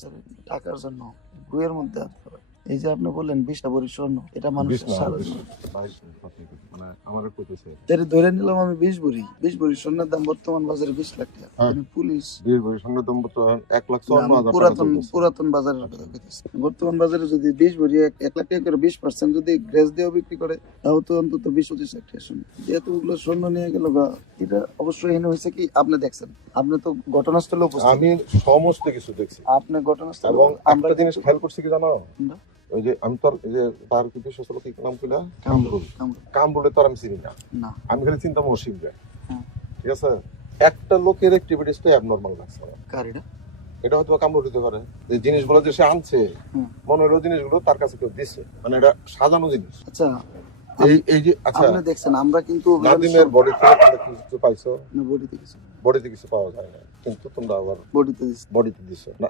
Sir টাকার জন্য বইয়ের মধ্যে হাত ধরে। এই যে আপনি বললেন 20টা ভরি স্বর্ণ, এটা মানুষের সারা জীবন। মানে আমারে কইতেছে তাহলে ধরে নিলাম আমি 20 ভরি স্বর্ণের দাম বর্তমান বাজারে 20 লাখ টাকা। মানে পুলিশ 20 ভরি স্বর্ণের দাম তো 1,54,000 টাকা পুরাতন বাজারের কথা কইতেছি। বর্তমান বাজারে যদি 20 ভরি 1 লাখ টাকা করে 20% যদি গ্রেস দিয়ে বিক্রি করে, তাও তো অন্তত 20-25 লাখ টাকা স্বর্ণ। যেহেতু ওগুলো স্বর্ণ নিয়ে গেল, এটা অবশ্যই এনে হয়েছে কি আপনি দেখছেন, আপনি তো ঘটনাস্থলে উপস্থিত। আমি সমস্ত কিছু দেখছি আপনি ঘটনাস্থলে, এবং আমরা একটা জিনিস খেয়াল করছি কি জানো, আমরা ওই যে আমি তোর এই যে তার কি বিশেষ হলো কি নাম কইলা, কামরুল। কামরুলে তোর আমি চিনি না, না আমি খালি চিন্তা মহসিন রে। হ্যাঁ। ঠিক আছে, একটা লোকের অ্যাক্টিভিটিসটা অ্যাবনর্মাল লাগছে আমার। কার এটা? এটা হয়তো কামরুল দিতে পারে, যে জিনিসগুলো যে সে আনছে হুম। মনে হলো জিনিসগুলো তার কাছে কেউ দিচ্ছে, মানে এটা সাজানো জিনিস। আচ্ছা, এই যে আচ্ছা, আপনি দেখছেন আমরা কিন্তু নাদিমের বডি থেকে তোমরা কিছু পাইছো? বডিতে কিছু বডিতে কিছু পাওয়া যায় না, কিন্তু তোমরা আবার বডিতে দিচ্ছি। বডিতে দিছো না।